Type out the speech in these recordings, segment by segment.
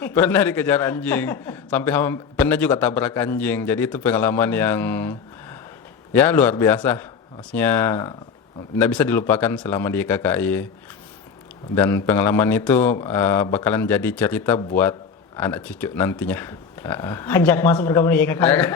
Pernah dikejar anjing, sampai pernah juga tabrak anjing. Jadi itu pengalaman yang ya luar biasa. Maksudnya tidak bisa dilupakan selama di KKI. Dan pengalaman itu bakalan jadi cerita buat anak cucu nantinya. Ajak masuk bergabung di YKKI.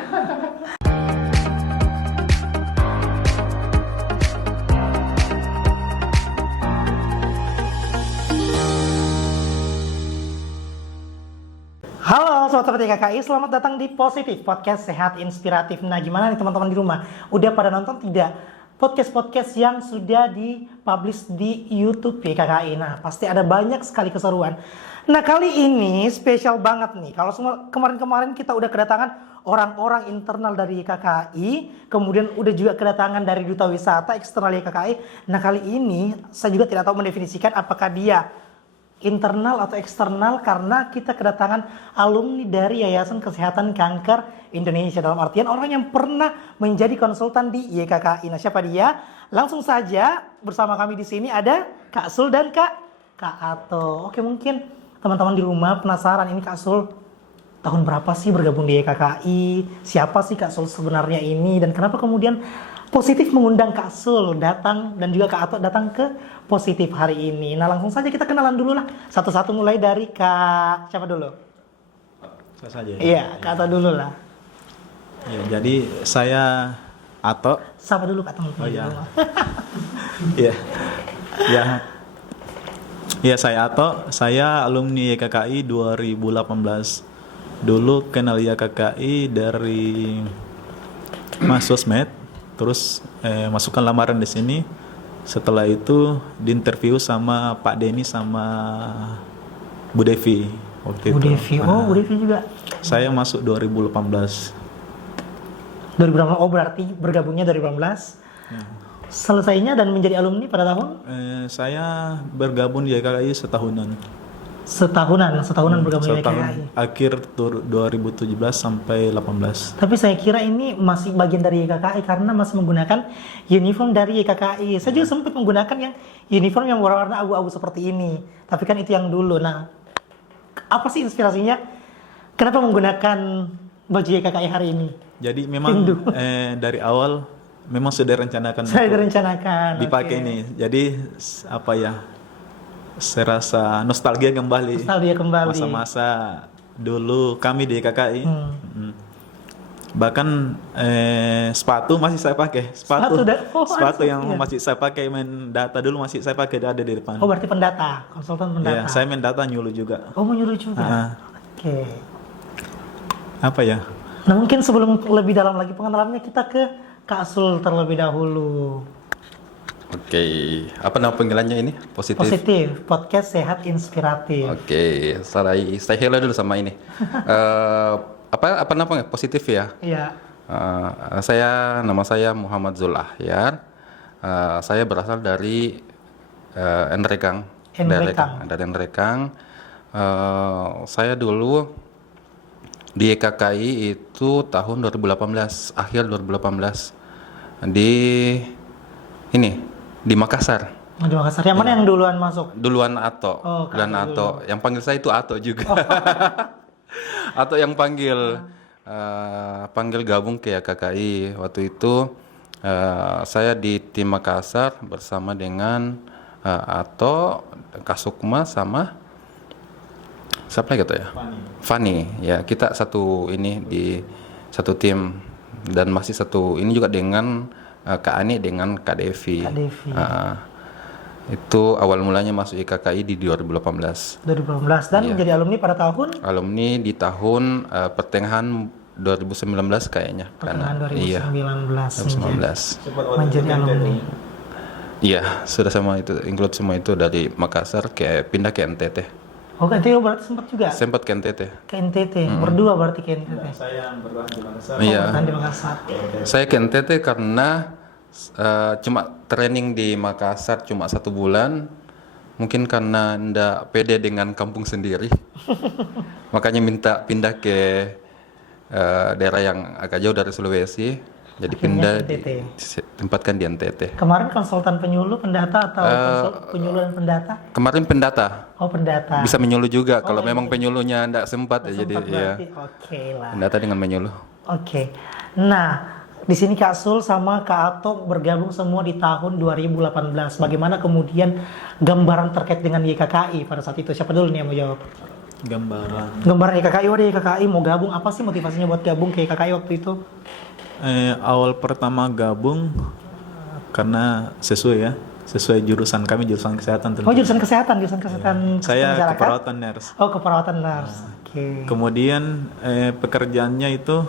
Halo sobat-sobat YKKI, selamat datang di Positif Podcast Sehat Inspiratif. Nah, gimana nih teman-teman di rumah? Udah pada nonton tidak podcast-podcast yang sudah dipublish di YouTube YKKI? Nah, pasti ada banyak sekali keseruan. Nah, kali ini spesial banget nih. Kalau semua kemarin-kemarin kita udah kedatangan orang-orang internal dari YKKI, kemudian udah juga kedatangan dari Duta Wisata eksternal YKKI. Nah, kali ini saya juga tidak tahu mendefinisikan apakah dia internal atau eksternal, karena kita kedatangan alumni dari Yayasan Kesehatan Kanker Indonesia, dalam artian orang yang pernah menjadi konsultan di YKKI. Nah, siapa dia? Langsung saja bersama kami di sini ada Kak Sul dan Kak Ato. Oke, mungkin teman-teman di rumah penasaran, ini Kak Sul tahun berapa sih bergabung di YKKI? Siapa sih Kak Sul sebenarnya ini? Dan kenapa kemudian Positif mengundang Kak Sul datang dan juga Kak Ato datang ke Positif hari ini? Nah, langsung saja kita kenalan dulu lah. Satu-satu mulai dari Kak siapa dulu? Saya saja. Iya, Kak Ato dulu lah. Ya, jadi saya Ato. Siapa dulu Kak teman-teman? Oh ya. Iya. Ya. Ya, saya Ato. Saya alumni YKKI 2018. Dulu kenal YKKI dari Mas Sosmed. Terus masukkan lamaran di sini. Setelah itu diinterview sama Pak Denny sama Bu Devi waktu Bu itu. Devi. Oh, Bu Devi juga. Saya masuk 2018. 2018. Oh, berarti bergabungnya 2018. Ya. Selesainya dan menjadi alumni pada tahun? Saya bergabung di YKKI setahunan. Setahunan bergabung di Setahun, YKKI. akhir 2017 sampai 18. Tapi saya kira ini masih bagian dari YKKI karena masih menggunakan uniform dari YKKI. Saya juga sempat menggunakan yang uniform yang warna-warna abu-abu seperti ini. Tapi kan itu yang dulu. Nah, apa sih inspirasinya? Kenapa menggunakan baju YKKI hari ini? Jadi memang dari awal memang sudah rencanakan. Saya untuk direncanakan. dipakai nih. Jadi apa ya? Saya rasa nostalgia kembali. Nostalgia kembali. Masa-masa dulu kami di YKKI. Bahkan sepatu masih saya pakai. Sepatu yang masih saya pakai, main data dulu masih saya pakai, ada di depan. Oh, berarti pendata, konsultan pendata. Ya, saya main data nyuluh juga. Oh, menyuruh juga. Oke. Apa ya? Nah, mungkin sebelum lebih dalam lagi pengenalannya, kita ke Kak Sul terlebih dahulu. Oke, apa nama panggilannya ini? Positif, podcast sehat inspiratif. Oke, saya hello dulu sama ini. Apa namanya? Positif ya? Iya. Nama saya Muhammad Zul Ahyar. Saya berasal dari Nrekang. Dari Nrekang. Saya dulu di YKKI itu tahun 2018, akhir 2018. Di Makassar. Di Makassar. Yang mana yang duluan masuk? Duluan Ato. Oh, dan Ato. Yang panggil saya itu Ato juga. Ato yang panggil gabung ke YKKI. Waktu itu saya di tim Makassar bersama dengan Ato, Kasukma sama siapa lagi tuh ya? Fani. Ya, kita satu tim, dan masih satu ini juga dengan Kak Ani dengan Kak Devi. Itu awal mulanya masuk YKKI di 2018. 2018 dan menjadi alumni pada tahun? Alumni di tahun pertengahan 2019 kayaknya. Pertengahan 2019. 2019. Menjadi alumni. Iya, sudah sama itu, include semua itu dari Makassar pindah ke NTT. Oh, ke NTT berarti sempat juga? Sempat ke NTT. Ke NTT, berdua berarti ke NTT? Saya bertahan di Makassar. Iya. Bertahan di Makassar. Saya ke NTT karena cuma training di Makassar cuma 1 bulan. Mungkin karena ndak pede dengan kampung sendiri. Makanya minta pindah ke daerah yang agak jauh dari Sulawesi. Jadi Akhirnya pindah NTT. tempatkan di NTT. Kemarin konsultan penyuluh pendata atau penyuluh dan pendata? Kemarin pendata. Oh, pendata. Bisa menyuluh juga kalau iya, memang penyuluhnya enggak sempat, ya, jadi Sempat ya berarti. Oke lah. pendata dengan menyuluh. Oke. Nah, di sini Kak Sul sama Kak Ato bergabung semua di tahun 2018. Bagaimana kemudian gambaran terkait dengan YKKI pada saat itu? Siapa dulu nih yang mau jawab? Gambaran YKKI, waduh YKKI mau gabung, apa sih motivasinya buat gabung ke YKKI waktu itu? Awal pertama gabung karena sesuai jurusan kami, jurusan kesehatan tentu. Oh, jurusan kesehatan Saya masyarakat? keperawatan nurse. Oh, keperawatan nurse. Oke. Kemudian pekerjaannya itu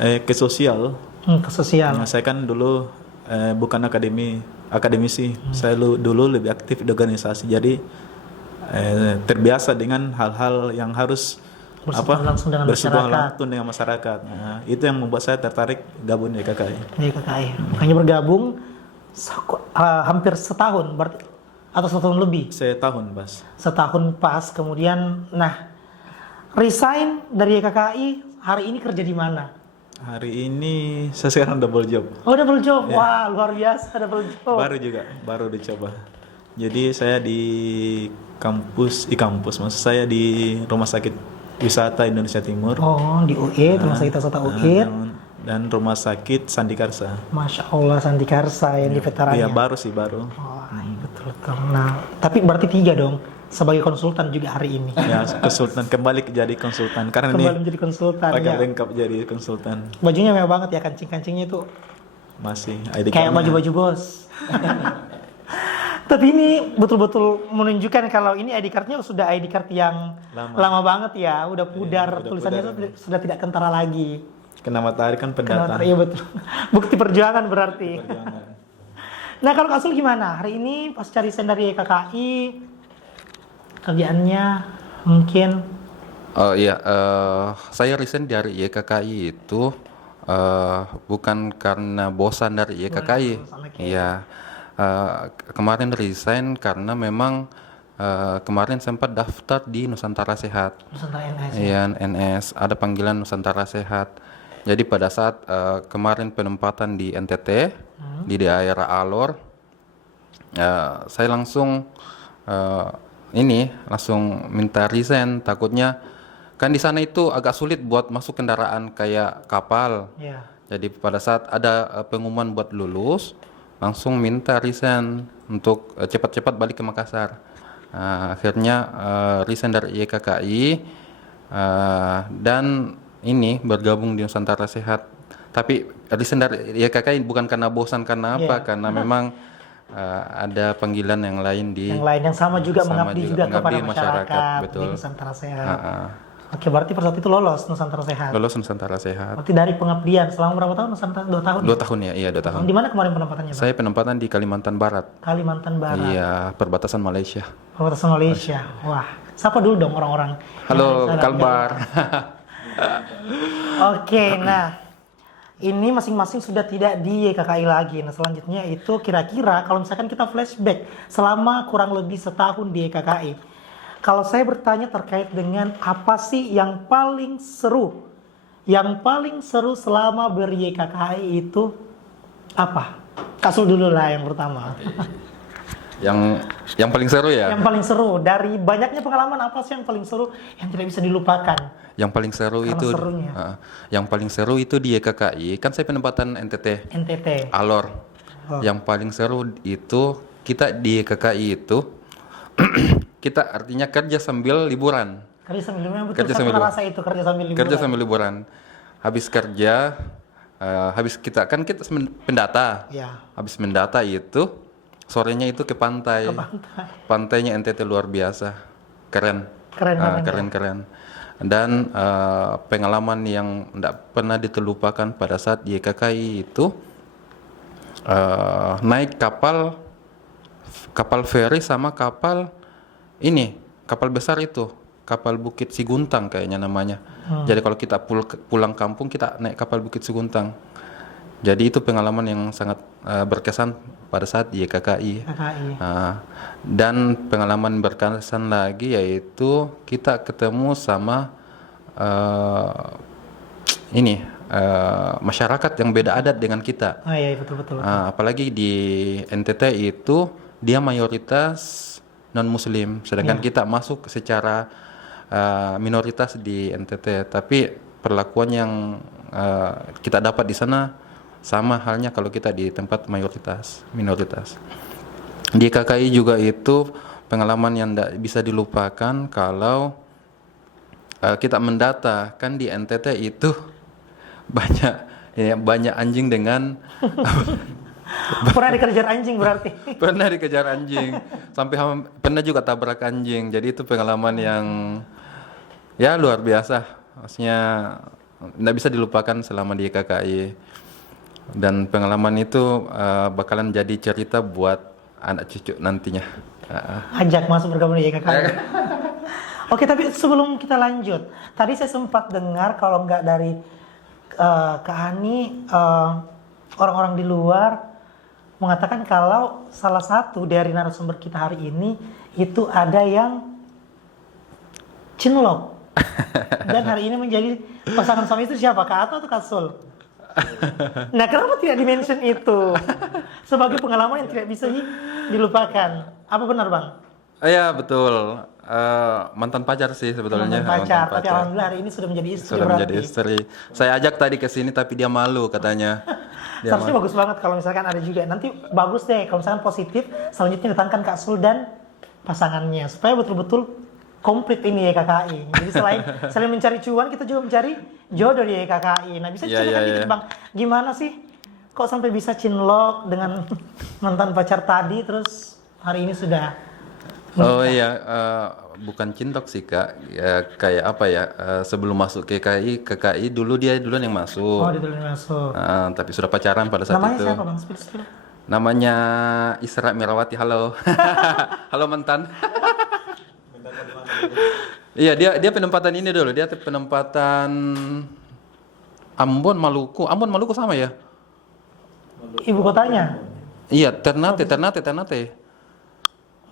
ke sosial. Ke sosial. Nah, saya kan dulu bukan akademisi. Saya dulu lebih aktif di organisasi. Jadi terbiasa dengan hal-hal yang harus Bersentuhan langsung dengan bersentuhan masyarakat. langsung dengan masyarakat. Nah, itu yang membuat saya tertarik gabung di KKI. YKKI. Makanya bergabung hampir setahun berarti atau setahun lebih. Setahun, Bas. Setahun pas, kemudian resign dari YKKI, hari ini kerja di mana? Hari ini saya sekarang double job. Oh, double job. Wah, luar biasa double job. Baru dicoba. Jadi saya di kampus, maksud saya di Rumah Sakit Wisata Indonesia Timur. Oh, di UE, Rumah Sakit Wisata UE. Dan Rumah Sakit Sandikarsa. Masya Allah, Sandikarsa yang di veterannya. Iya, baru. Oh, betul. Nah, tapi berarti 3 dong sebagai konsultan juga hari ini. Ya, konsultan, kembali jadi konsultan karena Kembali ini menjadi konsultan. pakai Ya. lengkap jadi konsultan. Bajunya mewah banget ya, kancing-kancingnya itu Masih ID kayak card-nya. baju-baju bos. Tapi ini betul-betul menunjukkan kalau ini ID card-nya sudah ID card yang lama banget ya, udah pudar, udah tulisannya pudar. tuh sudah tidak kentara lagi. Kena matahari kan pendata. Iya betul. Bukti perjuangan berarti. Perjuangan. Nah, kalau Kak Sul gimana? Hari ini pas cari resign dari YKKI, kerjaannya mungkin Oh iya, saya resign dari YKKI itu bukan karena bosan dari YKKI. Iya, kemarin resign karena memang kemarin sempat daftar di Nusantara Sehat. Nusantara NS. Iya, NS. Ada panggilan Nusantara Sehat. Jadi pada saat kemarin penempatan di NTT di daerah Alor, saya langsung langsung minta resign. Takutnya kan di sana itu agak sulit buat masuk kendaraan kayak kapal. Iya. Jadi pada saat ada pengumuman buat lulus, langsung minta resign untuk cepat-cepat balik ke Makassar. Akhirnya resign dari YKKI dan ini bergabung di Nusantara Sehat. Tapi resign dari YKKI bukan karena bosan, karena apa? Karena memang ada panggilan yang lain yang sama juga mengabdi juga kepada mengabdi masyarakat betul. di Nusantara Sehat. Oke, berarti pada saat itu lolos Nusantara Sehat. Lolos Nusantara Sehat. Berarti dari pengabdian selama berapa tahun Nusantara? 2 tahun. 2 tahun ya, iya 2 tahun. Di mana kemarin penempatannya, Bang? Saya penempatan di Kalimantan Barat. Kalimantan Barat. Iya, perbatasan Malaysia. Perbatasan Malaysia. Wah, sapa dulu dong orang-orang. Halo, yang ada di sana. Kalbar. Oke, nah ini masing-masing sudah tidak di YKKI lagi. Nah, selanjutnya itu kira-kira kalau misalkan kita flashback selama kurang lebih setahun di YKKI. Kalau saya bertanya terkait dengan apa sih yang paling seru? Yang paling seru selama ber-YKKI itu apa? Kasul dulu lah yang pertama. Yang paling seru ya? Yang paling seru dari banyaknya pengalaman, apa sih yang paling seru yang tidak bisa dilupakan? Yang paling seru Karena itu serunya. yang paling seru itu di YKKI. Kan saya penempatan NTT. Alor. Yang paling seru itu kita di YKKI itu kita artinya kerja sambil liburan. Kerja sambil liburan, betul. Kerja Saya sambil pernah rasa itu, kerja sambil liburan. Kerja sambil liburan. Habis kerja, habis kita pendata. Ya. Habis mendata itu sorenya itu ke pantai. Pantainya NTT luar biasa. Keren. Keren. Dan pengalaman yang tidak pernah diterlupakan pada saat di YKKI itu naik kapal feri sama kapal besar itu, kapal Bukit Siguntang kayaknya namanya. Jadi kalau kita pulang kampung kita naik kapal Bukit Siguntang. Jadi itu pengalaman yang sangat berkesan pada saat di YKKI. Dan pengalaman berkesan lagi yaitu kita ketemu sama masyarakat yang beda adat dengan kita. Oh iya, betul. Apalagi di NTT itu dia mayoritas non-Muslim, sedangkan kita masuk secara minoritas di NTT. Tapi perlakuan yang kita dapat di sana sama halnya kalau kita di tempat minoritas. Di KKI juga itu pengalaman yang tidak bisa dilupakan kalau kita mendata, kan di NTT itu banyak anjing dengan Pernah dikejar anjing berarti. pernah dikejar anjing sampai pernah juga tabrak anjing. Jadi itu pengalaman yang ya luar biasa, maksudnya tidak bisa dilupakan selama di KKI, dan pengalaman itu bakalan jadi cerita buat anak cucu nantinya. Ajak masuk bergabung di YKKI. Oke, tapi sebelum kita lanjut, tadi saya sempat dengar kalau nggak dari Kak Ani, orang-orang di luar mengatakan kalau salah satu dari narasumber kita hari ini itu ada yang cinlok. Dan hari ini menjadi pasangan suami itu siapa? Kak Ato atau Kak Sul? Nah, kenapa tidak di-mention itu? Sebagai pengalaman yang tidak bisa dilupakan. Apa benar, Bang? Iya betul, mantan pacar sih sebetulnya. Mantan pacar, tapi alhamdulillah hari ini sudah menjadi istri. Sudah menjadi istri. Saya ajak tadi ke sini tapi dia malu katanya. Seharusnya bagus banget kalau misalkan ada juga. Nanti bagus deh kalau misalkan positif, selanjutnya datangkan Kak Sul dan pasangannya supaya betul-betul komplit ini ya KKI. Jadi selain mencari cuan, kita juga mencari jodoh di KKI. Nah, bisa ceritakan dikit Bang, gimana sih kok sampai bisa cinlok dengan mantan pacar tadi terus hari ini sudah menikah? Oh iya, bukan cintok sih Kak. Ya, kayak apa ya? Sebelum masuk ke KKI dulu dia duluan yang masuk. Oh, dia duluan yang masuk. Tapi sudah pacaran pada saat Namanya itu. siapa Bang? Spill. Namanya Isra Mirawati. Halo. Halo mantan. Iya, dia penempatan ini dulu. Dia penempatan Ambon Maluku sama ya? Ibu kotanya? Iya, Ternate.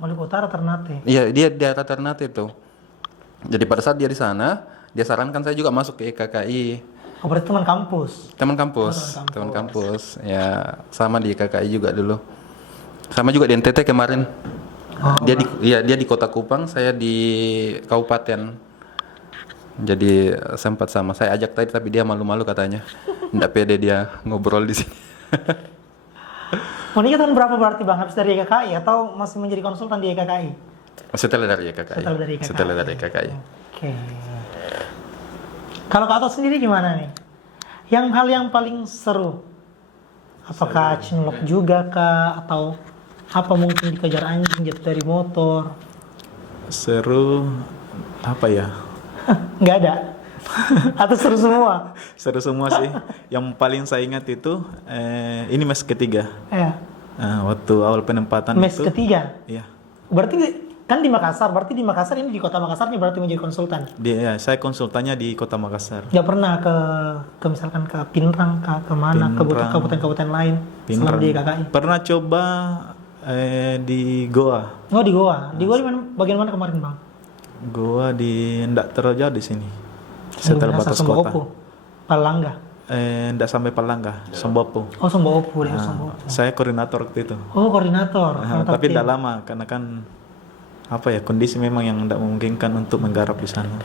Maluku Utara, Ternate. Iya, dia di daerah Ternate itu. Jadi pada saat dia di sana, dia sarankan saya juga masuk ke KKI. Oh, berarti teman kampus? Teman kampus. Ya, sama di KKI juga dulu. Sama juga di NTT kemarin. Oh, dia di Kota Kupang, saya di Kabupaten. Jadi sempat sama. Saya ajak tadi tapi dia malu-malu katanya. Nggak pede dia ngobrol di sini. Menikah tahun berapa berarti Bang? Habis dari YKKI atau masih menjadi konsultan di YKKI? Setelah dari KKI. Setelah dari KKI. Oke. Kalau Kak Ato sendiri gimana nih? Hal yang paling seru? Apakah cinlok juga kah? Atau apa mungkin dikejar anjing, jatuh dari motor? Seru apa ya? Nggak ada? Atau seru semua? Seru semua sih. Yang paling saya ingat itu ini mes ketiga. Ya. Waktu awal penempatan Mes itu. ketiga? Iya. Berarti kan di Makassar, berarti di Makassar ini di kota Makassar nih berarti menjadi konsultan? Saya konsultannya di Kota Makassar. Nggak pernah ke misalkan ke Pinrang, ke mana, ke kabupaten-kabupaten lain selama di KKI? Pernah coba di Goa. Oh, di Goa. Di Goa di mana? Bagian mana kemarin Bang? Goa di ndak terlalu jauh di sini. Setelah batas kota. Palangga. Ndak sampai Palangga, Sombopo. Oh, Sombopo, daerah Sombopo. Saya koordinator waktu itu. Oh, koordinator. Tapi tidak lama karena kan apa ya, kondisi memang yang tidak memungkinkan untuk menggarap di sana.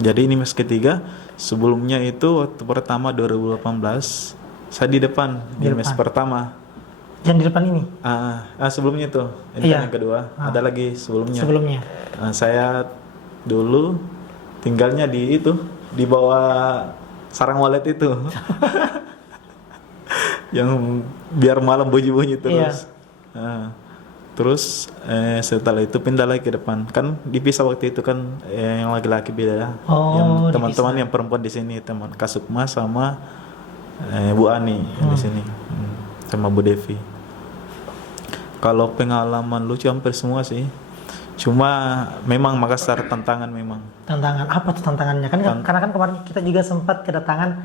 Jadi ini mes ketiga. Sebelumnya itu waktu pertama 2018 saya di depan di mes pertama. Yang di depan ini? Sebelumnya itu. Ini kan yang kedua. Ada lagi sebelumnya. Saya dulu tinggalnya di bawah sarang walet itu. Yang biar malam bunyi-bunyi terus. Iya. Terus setelah itu pindah lagi ke depan. Kan dipisah waktu itu kan, yang laki-laki beda. Yang teman-teman yang perempuan di sini, teman Kasukma sama Bu Ani yang di sini. Sama Bu Devi. Kalau pengalaman lucu hampir semua sih. Cuma memang Makassar tantangan memang. Tantangan apa tuh tantangannya? Karena kan kemarin kita juga sempat kedatangan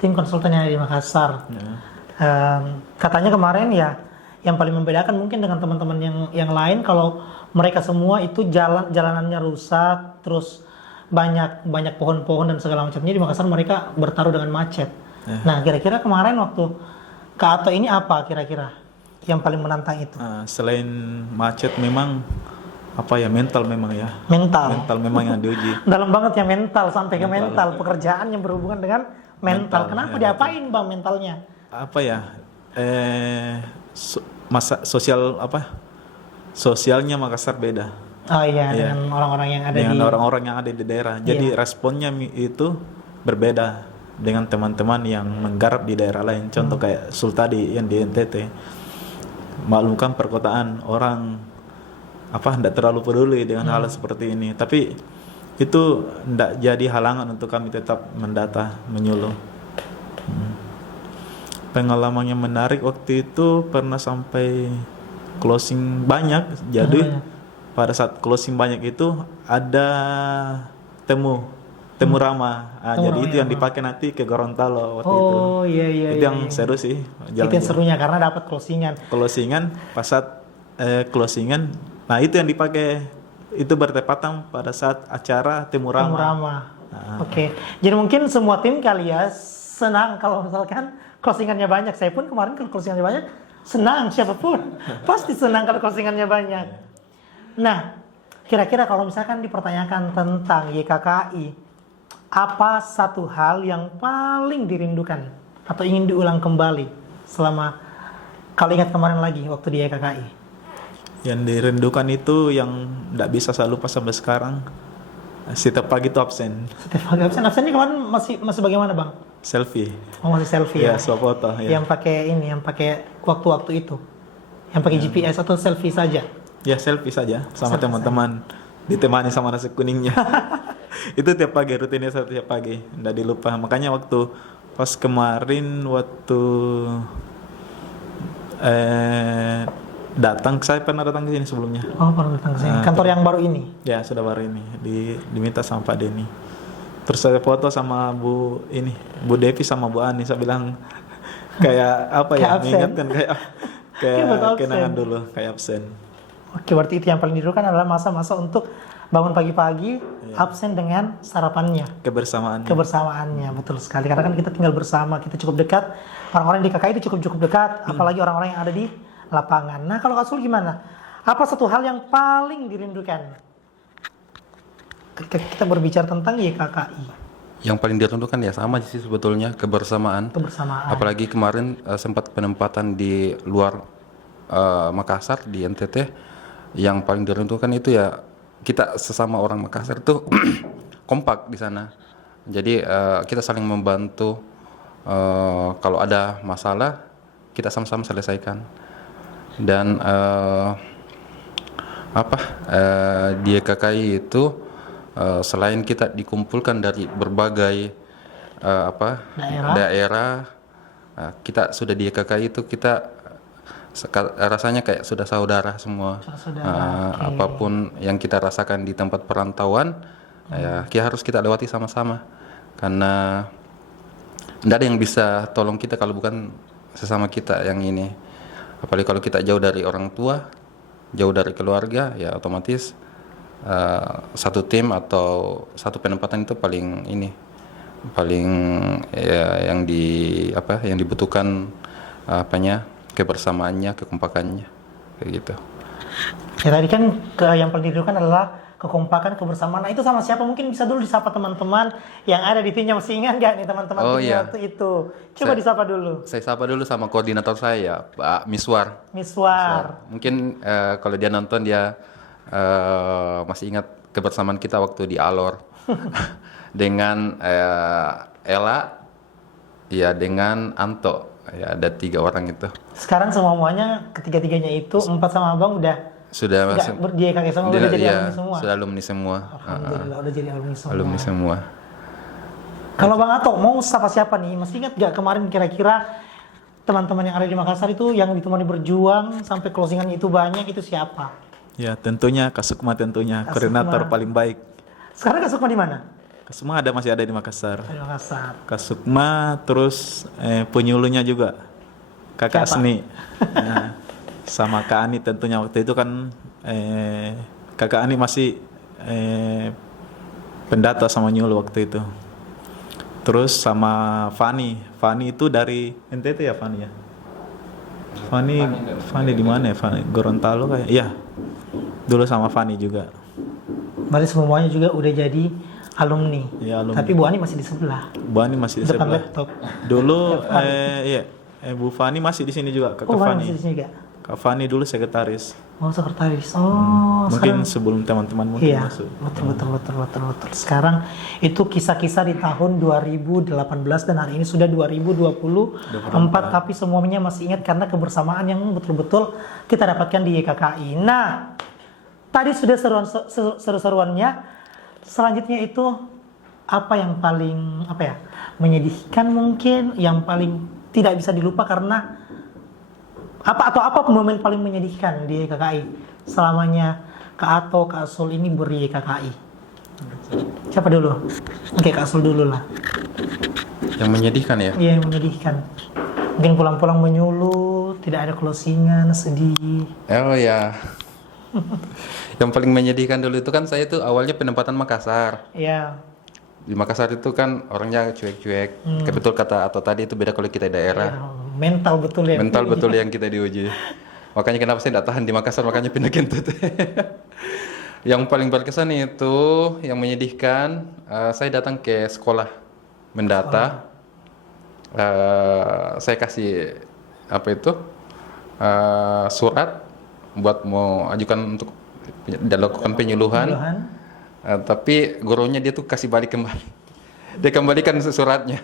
tim konsultan yang ada di Makassar. Katanya kemarin ya yang paling membedakan mungkin dengan teman-teman yang lain kalau mereka semua itu jalanannya rusak, terus banyak pohon-pohon dan segala macamnya, di Makassar mereka bertaruh dengan macet. Nah, kira-kira kemarin waktu ke Ato ini apa kira-kira yang paling menantang itu? Selain macet memang mental memang ya. Mental Memang yang diuji. dalam banget ya, mental sampai ke mental, pekerjaan yang berhubungan dengan mental. Kenapa diapain Bang mentalnya? Sosialnya Makassar beda Oh iya, dengan orang-orang yang ada dengan di orang-orang yang ada di daerah. Jadi responnya itu berbeda dengan teman-teman yang menggarap di daerah lain. Contoh kayak Sultadi yang di NTT. Maklumkan perkotaan orang tidak terlalu peduli dengan hal seperti ini. Tapi itu tidak jadi halangan untuk kami tetap mendata, menyuluh. Pengalaman yang menarik waktu itu pernah sampai closing banyak. Jadi pada saat closing banyak itu ada temu rama. Jadi itu yang dipakai nanti ke Gorontalo waktu itu. Iya. Itu yang seru sih. Itu yang serunya karena dapat closingan. Pas saat closingan, nah itu yang dipakai, itu bertepatan pada saat acara temu rama. Oke. Jadi mungkin semua tim kali ya senang kalau misalkan closingannya banyak. Saya pun kemarin kalau closingannya banyak senang, siapapun pasti senang kalau closingannya banyak. Nah, kira-kira kalau misalkan dipertanyakan tentang YKKI, apa satu hal yang paling dirindukan atau ingin diulang kembali selama, kalau ingat kemarin lagi waktu di YKKI? Yang dirindukan itu yang tidak bisa saya lupa sampai sekarang, setiap pagi itu absen. Setiap pagi absen. Absennya kemarin masih bagaimana Bang? Selfie. Oh, masih selfie ya? Swap foto. Yang pakai yang pakai waktu-waktu itu, yang pakai GPS atau selfie saja? Ya, selfie saja sama teman-teman, ditemani sama nasi kuningnya. Itu tiap pagi, rutinnya setiap pagi, tidak dilupa. Makanya waktu pas kemarin saya pernah datang ke sini sebelumnya. Oh, pernah datang ke sini. Kantor yang baru ini? Ya, sudah baru ini. Diminta sama Pak Denny. Terus saya foto sama Bu Devi sama Bu Ani. Saya bilang kayak mengingatkan kayak kenangan dulu, kayak absen. Oke, berarti itu yang paling dirindukan adalah masa-masa untuk bangun pagi-pagi, absen dengan sarapannya. Kebersamaannya, betul sekali. Karena kan kita tinggal bersama, kita cukup dekat. Orang-orang di KKI itu cukup dekat, apalagi orang-orang yang ada di lapangan. Nah, kalau Kak Sul gimana? Apa satu hal yang paling dirindukan ketika kita berbicara tentang YKKI? Yang paling dirindukan ya sama sih sebetulnya, kebersamaan. Apalagi kemarin sempat penempatan di luar Makassar, di NTT. Yang paling dirindukan itu ya kita sesama orang Makassar itu kompak di sana. Jadi kita saling membantu. Kalau ada masalah kita sama-sama selesaikan. Dan di KKI itu selain kita dikumpulkan dari berbagai daerah, kita sudah di KKI itu kita rasanya kayak sudah saudara semua. Apapun yang kita rasakan di tempat perantauan, ya harus kita lewati sama-sama. Karena tidak ada yang bisa tolong kita kalau bukan sesama kita yang ini. Apalagi kalau kita jauh dari orang tua, jauh dari keluarga, ya otomatis satu tim atau satu penempatan itu paling ya, yang dibutuhkan kebersamaannya, kekompakannya, kayak gitu. Ya tadi kan yang paling dirindukan adalah kekompakan, kebersamaan. Nah, itu sama siapa? Mungkin bisa dulu disapa teman-teman yang ada di timnya. Masih ingat nggak nih teman-teman timnya waktu itu? Coba disapa dulu. Saya sapa dulu sama koordinator saya, Pak Miswar. Mungkin kalau dia nonton dia masih ingat kebersamaan kita waktu di Alor dengan Ella, ya dengan Anto. Ya, ada 3 orang itu. Sekarang semuanya ketiga-tiganya itu 4 sama Abang sudah dia kakek sama udah jadi alumni semua. Sudah alumni semua. Alhamdulillah udah jadi alumni semua. Alumni semua. Kalau Bang Ato mau sapa siapa nih? Masih ingat gak kemarin kira-kira teman-teman yang ada di Makassar itu yang ditemani berjuang sampai closingan itu banyak, itu siapa? Ya tentunya Kasukma, koordinator paling baik. Sekarang Kasukma di mana? Kasukma masih ada di Makassar. Di Makassar. Kasukma, terus penyuluhnya juga Kakak Asni. Nah, sama Kak Ani tentunya waktu itu kan Kakak Ani masih Pendata sama Nyul waktu itu. Terus sama Fani itu dari NTT ya Fani ya. Fani di mana ya Fani? Gorontalo kayak. Iya. Dulu sama Fani juga. Berarti semuanya juga udah jadi alumni. Iya, alumni. Tapi Bu Ani masih di sebelah. Bu Ani masih di Depan sebelah. laptop. Dulu Bu Fani masih di sini juga, Kak Oh, Fani. masih di sini juga. Kak Fani dulu sekretaris. Oh, sekretaris. Oh, Mungkin sekarang sebelum teman-teman mungkin iya, masuk. betul. Sekarang itu kisah-kisah di tahun 2018 dan hari ini sudah 2024, tapi semuanya masih ingat karena kebersamaan yang betul-betul kita dapatkan di YKKI. Nah, tadi sudah seru-seruannya. Selanjutnya itu apa yang paling menyedihkan mungkin, yang paling tidak bisa dilupa karena apa momen paling menyedihkan di YKKI selamanya Kak Ato, Kak Sul ini beri YKKI. Siapa dulu? Oke, Kak Sul dulu lah. Yang menyedihkan ya? Iya, yang menyedihkan. Mungkin pulang-pulang menyuluh, tidak ada closingan, sedih. Oh ya. Yang paling menyedihkan dulu itu kan saya tuh awalnya penempatan Makassar. Iya. Di Makassar itu kan orangnya cuek-cuek. Betul kata Ato tadi itu beda kalau kita daerah. Ya, mental betul ya. Mental betul yang kita diuji. Makanya kenapa saya tidak tahan di Makassar, makanya pindah ke NTT. Yang paling berkesan itu, yang menyedihkan, saya datang ke sekolah mendata. Saya kasih surat buat mau ajukan untuk dilakukan penyuluhan. Tapi gurunya dia tuh kasih balik kembali. Dia kembalikan suratnya.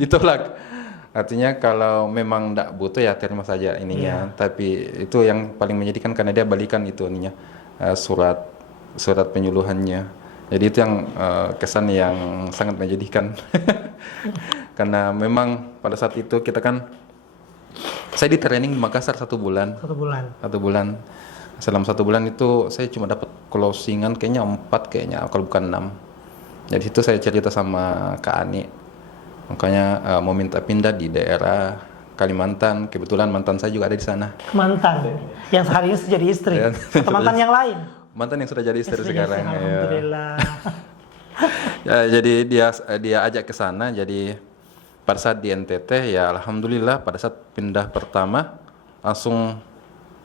Ditolak. Artinya kalau memang tidak butuh ya terima saja ininya. Tapi itu yang paling menyedihkan karena dia balikan itu ininya surat penyuluhannya. Jadi itu yang kesan yang sangat menyedihkan. Karena memang pada saat itu kita kan saya di training di Makassar 1 bulan. 1 bulan. Selama 1 bulan itu saya cuma dapat closingan kayaknya 4 kalau bukan 6. Jadi itu saya cerita sama Kak Ani. Makanya mau minta pindah di daerah Kalimantan. Kebetulan mantan saya juga ada di sana. Mantan yang hari ini sudah jadi istri. Atau mantan yang lain? Mantan yang sudah jadi istri sekarang. Alhamdulillah. Ya, jadi dia ajak ke sana. Jadi pada saat di NTT ya alhamdulillah pada saat pindah pertama langsung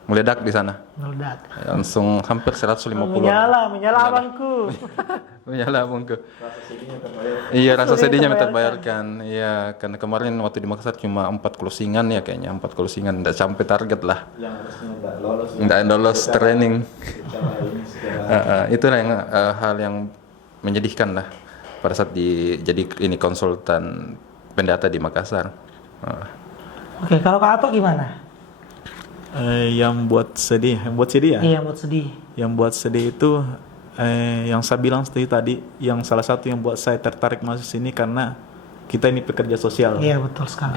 meledak di sana. Meledak. Langsung hampir 150. Menyala abangku. Menyala abangku. Iya, rasa sedihnya terbayarkan. Iya, karena kemarin waktu di Makassar cuma 4 closingan ya kayaknya, 4 closingan enggak sampai target lah. Yang harusnya lolos. Enggak lolos training. Itulah yang hal yang menyedihkan lah pada saat jadi ini konsultan pendata di Makassar. Oke, kalau Kak Ato gimana? Yang buat sedih ya? Iya, yang buat sedih. Yang buat sedih itu yang saya bilang tadi, yang salah satu yang buat saya tertarik masuk sini karena kita ini pekerja sosial. Iya, betul sekali.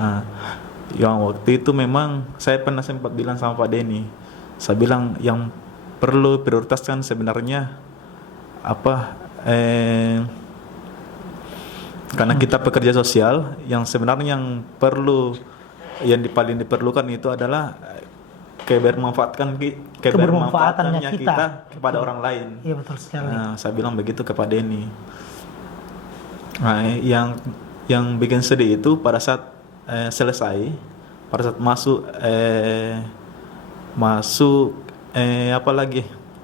Yang waktu itu memang saya pernah sempat bilang sama Pak Denny, saya bilang yang perlu prioritaskan sebenarnya karena kita pekerja sosial, yang sebenarnya yang paling diperlukan itu adalah kebermanfaatannya kita kepada orang lain. Iya, betul sekali. Nah, saya bilang begitu kepada Denny. Nah, yang bikin sedih itu pada saat selesai, pada saat masuk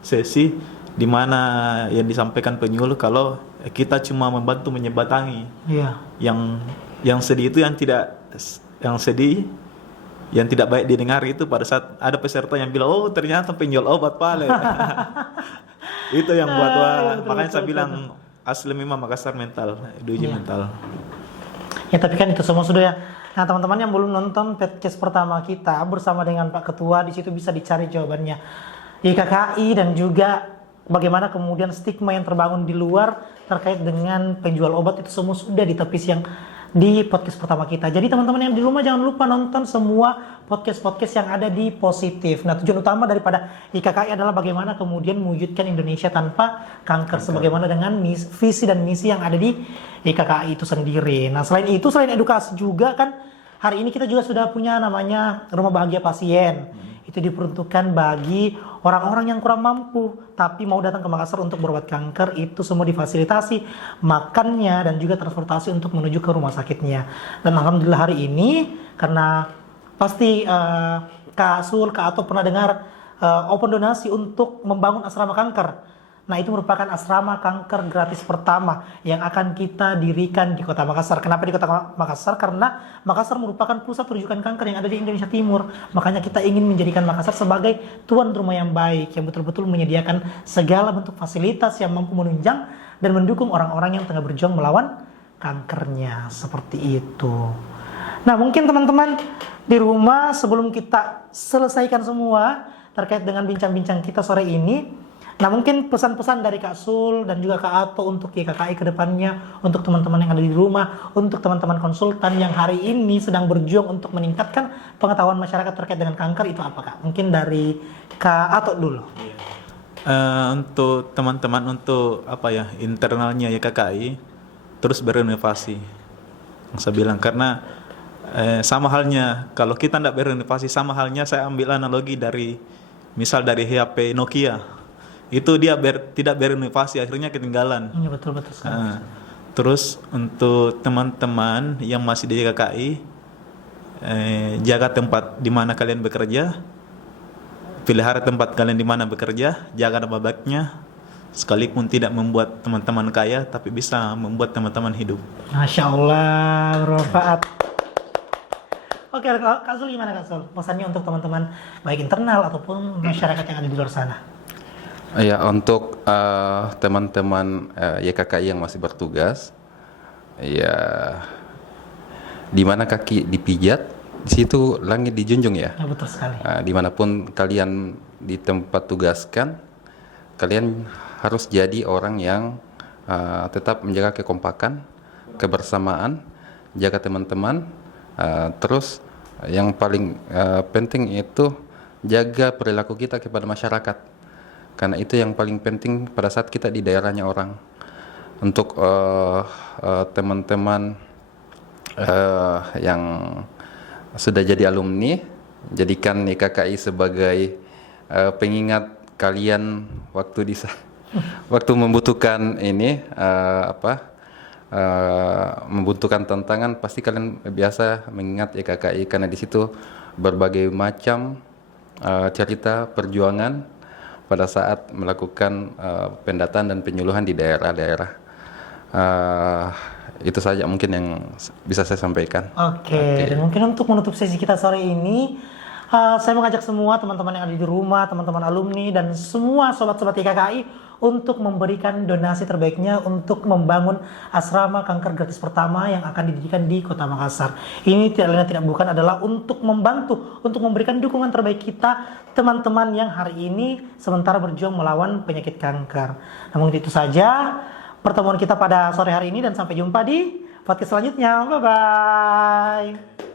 sesi di mana yang disampaikan penyuluh kalau kita cuma membantu menyebatangi. Iya. Yang sedih itu yang tidak baik didengar itu pada saat ada peserta yang bilang, oh ternyata penjual obat palet. Itu yang buat makanya saya bilang asli memang Makassar mental, diuji mental. Ya, tapi kan itu semua sudah ya. Nah, teman-teman yang belum nonton podcast pertama kita bersama dengan Pak Ketua, di situ bisa dicari jawabannya YKKI dan juga bagaimana kemudian stigma yang terbangun di luar terkait dengan penjual obat, itu semua sudah ditepis yang di podcast pertama kita. Jadi teman-teman yang di rumah jangan lupa nonton semua podcast-podcast yang ada di Positif. Nah, tujuan utama daripada YKKI adalah bagaimana kemudian mewujudkan Indonesia tanpa kanker. Sebagaimana dengan visi dan misi yang ada di YKKI itu sendiri. Nah, selain itu, selain edukasi juga kan hari ini kita juga sudah punya namanya Rumah Bahagia Pasien. Itu itu diperuntukkan bagi orang-orang yang kurang mampu tapi mau datang ke Makassar untuk berobat kanker. Itu semua difasilitasi makannya dan juga transportasi untuk menuju ke rumah sakitnya. Dan alhamdulillah hari ini, karena pasti Kak Sul, Kak Ato pernah dengar open donasi untuk membangun asrama kanker. Nah, itu merupakan asrama kanker gratis pertama yang akan kita dirikan di Kota Makassar. Kenapa di Kota Makassar? Karena Makassar merupakan pusat rujukan kanker yang ada di Indonesia Timur. Makanya kita ingin menjadikan Makassar sebagai tuan rumah yang baik, yang betul-betul menyediakan segala bentuk fasilitas yang mampu menunjang dan mendukung orang-orang yang tengah berjuang melawan kankernya. Seperti itu. Nah, mungkin teman-teman di rumah, sebelum kita selesaikan semua terkait dengan bincang-bincang kita sore ini, nah, mungkin pesan-pesan dari Kak Sul dan juga Kak Ato untuk YKKI ke depannya, untuk teman-teman yang ada di rumah, untuk teman-teman konsultan yang hari ini sedang berjuang untuk meningkatkan pengetahuan masyarakat terkait dengan kanker, itu apa, Kak? Mungkin dari Kak Ato dulu. Untuk teman-teman, untuk apa ya, internalnya YKKI terus berinovasi. Yang saya bilang, karena sama halnya kalau kita tidak berinovasi, sama halnya saya ambil analogi dari misal dari HP Nokia. Itu dia tidak berinovasi, akhirnya ketinggalan. Iya, betul sekali. Terus untuk teman-teman yang masih di YKKI, jaga tempat di mana kalian bekerja, pelihara tempat kalian di mana bekerja, jaga nama baiknya, sekalipun tidak membuat teman-teman kaya, tapi bisa membuat teman-teman hidup. Masya Allah, bermanfaat. Oke, Kak Sul, gimana Kak Sul? Pesannya untuk teman-teman baik internal ataupun masyarakat yang ada di luar sana. Ya, untuk teman-teman YKKI yang masih bertugas, ya, di mana kaki dipijat, di situ langit dijunjung ya. Ya, betul sekali. Dimanapun kalian di tempat tugaskan, kalian harus jadi orang yang tetap menjaga kekompakan, kebersamaan, jaga teman-teman, terus yang paling penting itu jaga perilaku kita kepada masyarakat. Karena itu yang paling penting pada saat kita di daerahnya orang. Untuk teman-teman yang sudah jadi alumni, jadikan YKKI sebagai pengingat kalian waktu waktu membutuhkan ini membutuhkan tantangan, pasti kalian biasa mengingat YKKI karena di situ berbagai macam cerita perjuangan pada saat melakukan pendataan dan penyuluhan di daerah-daerah. Itu saja mungkin yang bisa saya sampaikan. Oke. Dan mungkin untuk menutup sesi kita sore ini, saya mengajak semua teman-teman yang ada di rumah, teman-teman alumni, dan semua sobat-sobat YKKI untuk memberikan donasi terbaiknya untuk membangun asrama kanker gratis pertama yang akan didirikan di Kota Makassar. Ini tidak lain tidak bukan adalah untuk membantu, untuk memberikan dukungan terbaik kita, teman-teman yang hari ini sementara berjuang melawan penyakit kanker. Namun itu saja pertemuan kita pada sore hari ini, dan sampai jumpa di podcast selanjutnya. Bye-bye.